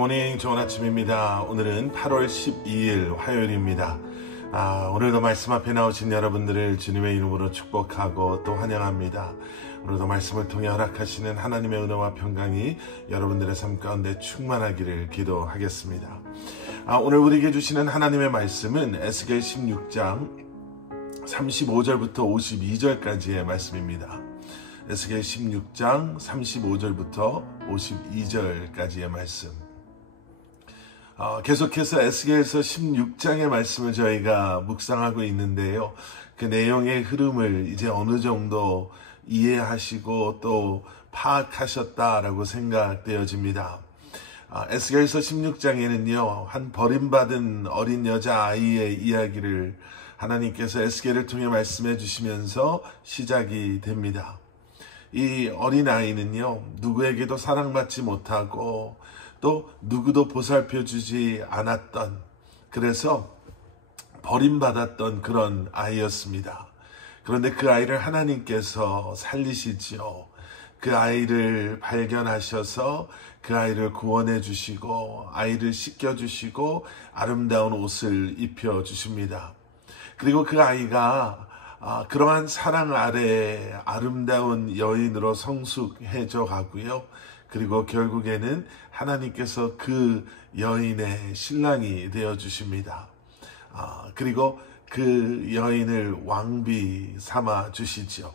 굿모닝, 좋은 아침입니다. 오늘은 8월 12일 화요일입니다. 오늘도 말씀 앞에 나오신 여러분들을 주님의 이름으로 축복하고 또 환영합니다. 오늘도 말씀을 통해 허락하시는 하나님의 은혜와 평강이 여러분들의 삶 가운데 충만하기를 기도하겠습니다. 오늘 우리에게 주시는 하나님의 말씀은 에스겔 16장 35절부터 52절까지의 말씀입니다. 에스겔 16장 35절부터 52절까지의 말씀. 계속해서 에스겔서 16장의 말씀을 저희가 묵상하고 있는데요. 그 내용의 흐름을 이제 어느 정도 이해하시고 또 파악하셨다라고 생각되어집니다. 에스겔서 16장에는요, 한 버림받은 어린 여자아이의 이야기를 하나님께서 에스겔을 통해 말씀해 주시면서 시작이 됩니다. 이 어린아이는요, 누구에게도 사랑받지 못하고 또 누구도 보살펴주지 않았던, 그래서 버림받았던 그런 아이였습니다. 그런데 그 아이를 하나님께서 살리시지요. 그 아이를 발견하셔서 그 아이를 구원해 주시고 아이를 씻겨 주시고 아름다운 옷을 입혀 주십니다. 그리고 그 아이가 그러한 사랑 아래 아름다운 여인으로 성숙해져 가고요. 그리고 결국에는 하나님께서 그 여인의 신랑이 되어 주십니다. 그리고 그 여인을 왕비 삼아 주시죠.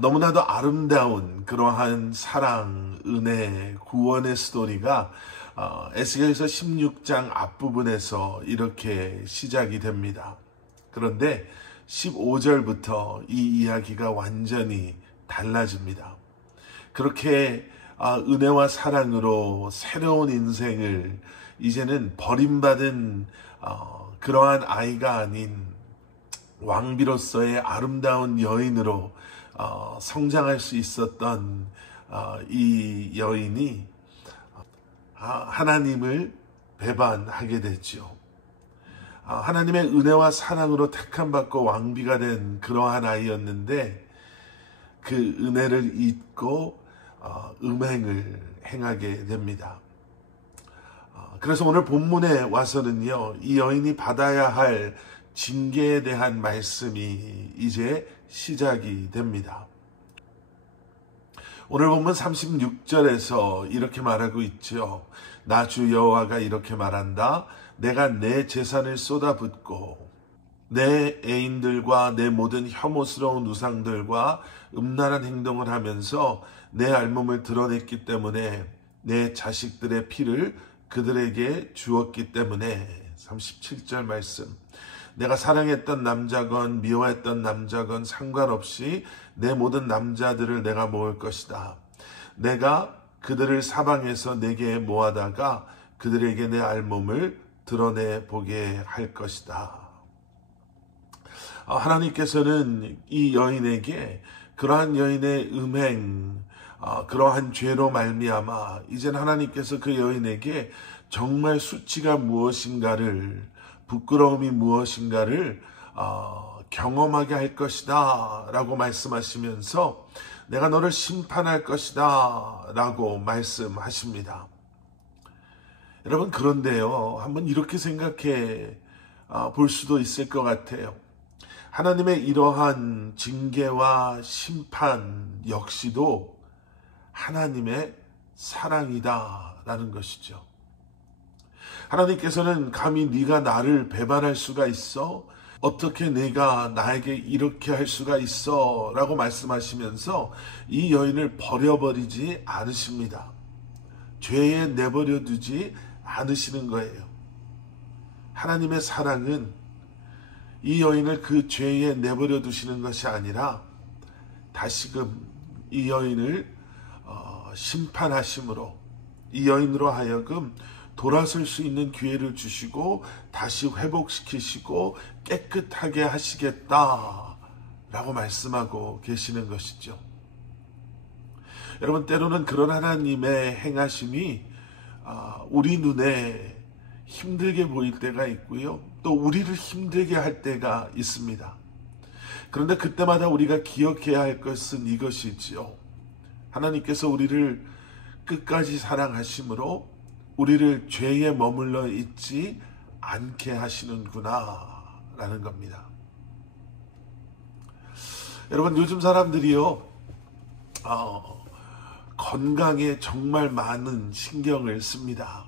너무나도 아름다운 그러한 사랑, 은혜, 구원의 스토리가 에스겔서 16장 앞부분에서 이렇게 시작이 됩니다. 그런데 15절부터 이 이야기가 완전히 달라집니다. 그렇게 은혜와 사랑으로 새로운 인생을 이제는 버림받은 그러한 아이가 아닌 왕비로서의 아름다운 여인으로 성장할 수 있었던 이 여인이 하나님을 배반하게 됐죠. 하나님의 은혜와 사랑으로 택함받고 왕비가 된 그러한 아이였는데 그 은혜를 잊고 음행을 행하게 됩니다. 그래서 오늘 본문에 와서는요, 이 여인이 받아야 할 징계에 대한 말씀이 이제 시작이 됩니다. 오늘 본문 36절에서 이렇게 말하고 있죠. 나 주 여호와가 이렇게 말한다. 내가 내 재산을 쏟아붓고 내 애인들과 내 모든 혐오스러운 우상들과 음란한 행동을 하면서 내 알몸을 드러냈기 때문에 내 자식들의 피를 그들에게 주었기 때문에 37절 말씀. 내가 사랑했던 남자건 미워했던 남자건 상관없이 내 모든 남자들을 내가 모을 것이다. 내가 그들을 사방에서 내게 모아다가 그들에게 내 알몸을 드러내 보게 할 것이다. 하나님께서는 이 여인에게 그러한 여인의 음행, 그러한 죄로 말미암아 이제는 하나님께서 그 여인에게 정말 수치가 무엇인가를, 부끄러움이 무엇인가를 경험하게 할 것이다 라고 말씀하시면서 내가 너를 심판할 것이다 라고 말씀하십니다. 여러분, 그런데요, 한번 이렇게 생각해 볼 수도 있을 것 같아요. 하나님의 이러한 징계와 심판 역시도 하나님의 사랑이다라는 것이죠. 하나님께서는 감히 네가 나를 배반할 수가 있어? 어떻게 네가 나에게 이렇게 할 수가 있어? 라고 말씀하시면서 이 여인을 버려버리지 않으십니다. 죄에 내버려 두지 않으시는 거예요. 하나님의 사랑은 이 여인을 그 죄에 내버려 두시는 것이 아니라 다시금 이 여인을 심판하심으로 이 여인으로 하여금 돌아설 수 있는 기회를 주시고 다시 회복시키시고 깨끗하게 하시겠다라고 말씀하고 계시는 것이죠. 여러분, 때로는 그런 하나님의 행하심이 우리 눈에 힘들게 보일 때가 있고요. 또 우리를 힘들게 할 때가 있습니다. 그런데 그때마다 우리가 기억해야 할 것은 이것이지요. 하나님께서 우리를 끝까지 사랑하심으로 우리를 죄에 머물러 있지 않게 하시는구나 라는 겁니다. 여러분, 요즘 사람들이요, 건강에 정말 많은 신경을 씁니다.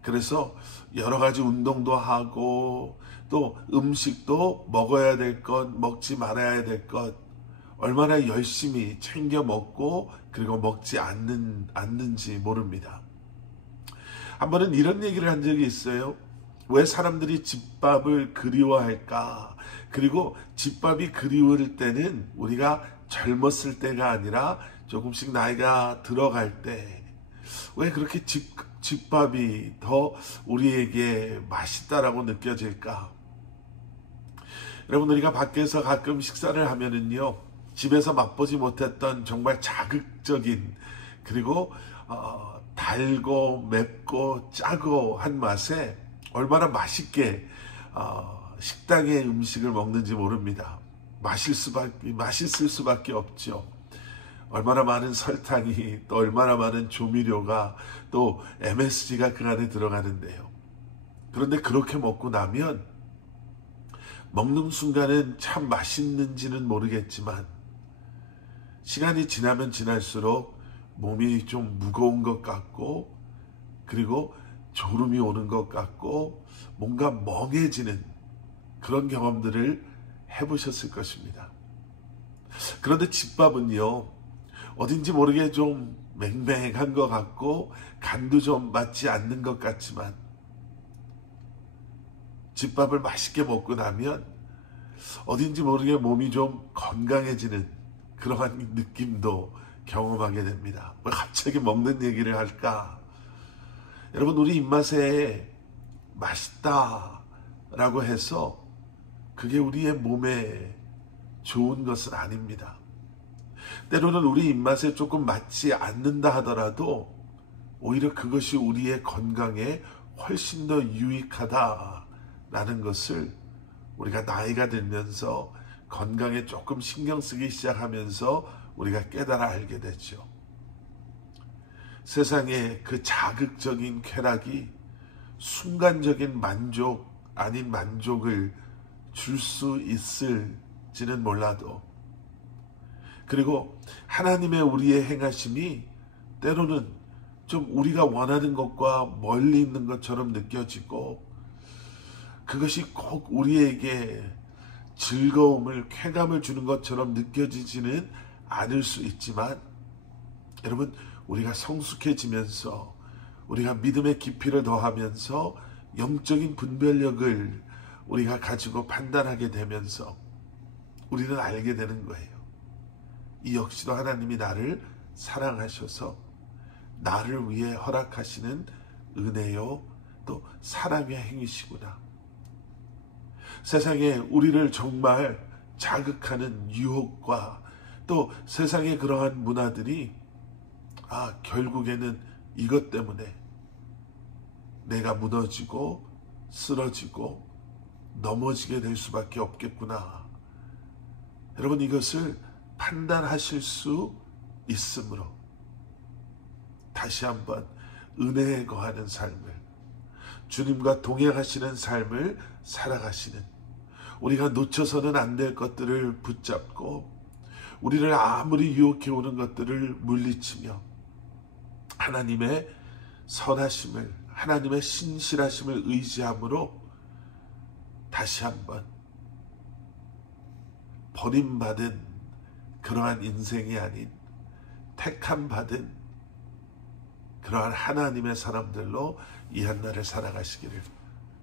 그래서 여러 가지 운동도 하고 또 음식도 먹어야 될 것, 먹지 말아야 될 것 얼마나 열심히 챙겨 먹고 그리고 먹지 않는지 모릅니다. 한 번은 이런 얘기를 한 적이 있어요. 왜 사람들이 집밥을 그리워할까? 그리고 집밥이 그리울 때는 우리가 젊었을 때가 아니라 조금씩 나이가 들어갈 때 왜 그렇게 집밥이 더 우리에게 맛있다라고 느껴질까? 여러분, 우리가 밖에서 가끔 식사를 하면은요, 집에서 맛보지 못했던 정말 자극적인, 그리고 달고 맵고 짜고 한 맛에 얼마나 맛있게 식당의 음식을 먹는지 모릅니다. 맛있을 수밖에 없죠. 얼마나 많은 설탕이, 또 얼마나 많은 조미료가, 또 MSG가 그 안에 들어가는데요. 그런데 그렇게 먹고 나면 먹는 순간은 참 맛있는지는 모르겠지만 시간이 지나면 지날수록 몸이 좀 무거운 것 같고, 그리고 졸음이 오는 것 같고, 뭔가 멍해지는 그런 경험들을 해보셨을 것입니다. 그런데 집밥은요, 어딘지 모르게 좀 맹맹한 것 같고 간도 좀 맞지 않는 것 같지만 집밥을 맛있게 먹고 나면 어딘지 모르게 몸이 좀 건강해지는 그러한 느낌도 경험하게 됩니다. 왜 갑자기 먹는 얘기를 할까? 여러분, 우리 입맛에 맛있다라고 해서 그게 우리의 몸에 좋은 것은 아닙니다. 때로는 우리 입맛에 조금 맞지 않는다 하더라도 오히려 그것이 우리의 건강에 훨씬 더 유익하다라는 것을 우리가 나이가 들면서 건강에 조금 신경 쓰기 시작하면서 우리가 깨달아 알게 되죠. 세상에 그 자극적인 쾌락이 순간적인 만족 아닌 만족을 줄 수 있을지는 몰라도, 그리고 하나님의 우리의 행하심이 때로는 좀 우리가 원하는 것과 멀리 있는 것처럼 느껴지고 그것이 꼭 우리에게 즐거움을, 쾌감을 주는 것처럼 느껴지지는 않을 수 있지만, 여러분, 우리가 성숙해지면서 우리가 믿음의 깊이를 더하면서 영적인 분별력을 우리가 가지고 판단하게 되면서 우리는 알게 되는 거예요. 이 역시도 하나님이 나를 사랑하셔서 나를 위해 허락하시는 은혜요, 또 사랑의 행위시구나. 세상에 우리를 정말 자극하는 유혹과 또 세상의 그러한 문화들이 결국에는 이것 때문에 내가 무너지고 쓰러지고 넘어지게 될 수밖에 없겠구나. 여러분, 이것을 판단하실 수 있으므로 다시 한번 은혜에 거하는 삶을, 주님과 동행하시는 삶을 살아가시는, 우리가 놓쳐서는 안 될 것들을 붙잡고 우리를 아무리 유혹해 오는 것들을 물리치며 하나님의 선하심을, 하나님의 신실하심을 의지함으로 다시 한번 버림받은 그러한 인생이 아닌 택함 받은 그러한 하나님의 사람들로 이 한날을 살아가시기를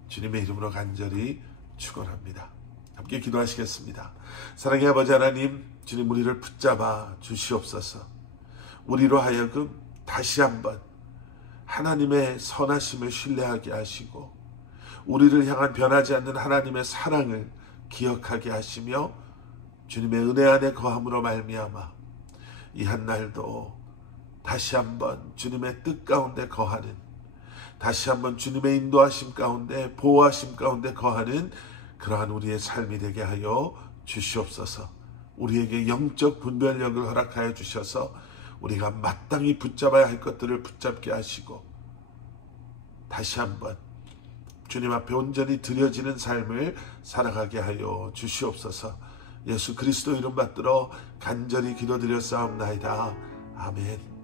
주님의 이름으로 간절히 축원합니다. 함께 기도하시겠습니다. 사랑의 아버지 하나님, 주님, 우리를 붙잡아 주시옵소서. 우리로 하여금 다시 한번 하나님의 선하심을 신뢰하게 하시고 우리를 향한 변하지 않는 하나님의 사랑을 기억하게 하시며 주님의 은혜 안에 거함으로 말미암아 이 한날도 다시 한번 주님의 뜻 가운데 거하는, 다시 한번 주님의 인도하심 가운데, 보호하심 가운데 거하는 그러한 우리의 삶이 되게 하여 주시옵소서. 우리에게 영적 분별력을 허락하여 주셔서 우리가 마땅히 붙잡아야 할 것들을 붙잡게 하시고 다시 한번 주님 앞에 온전히 드려지는 삶을 살아가게 하여 주시옵소서. 예수 그리스도 이름 받들어 간절히 기도드렸사옵나이다. 아멘.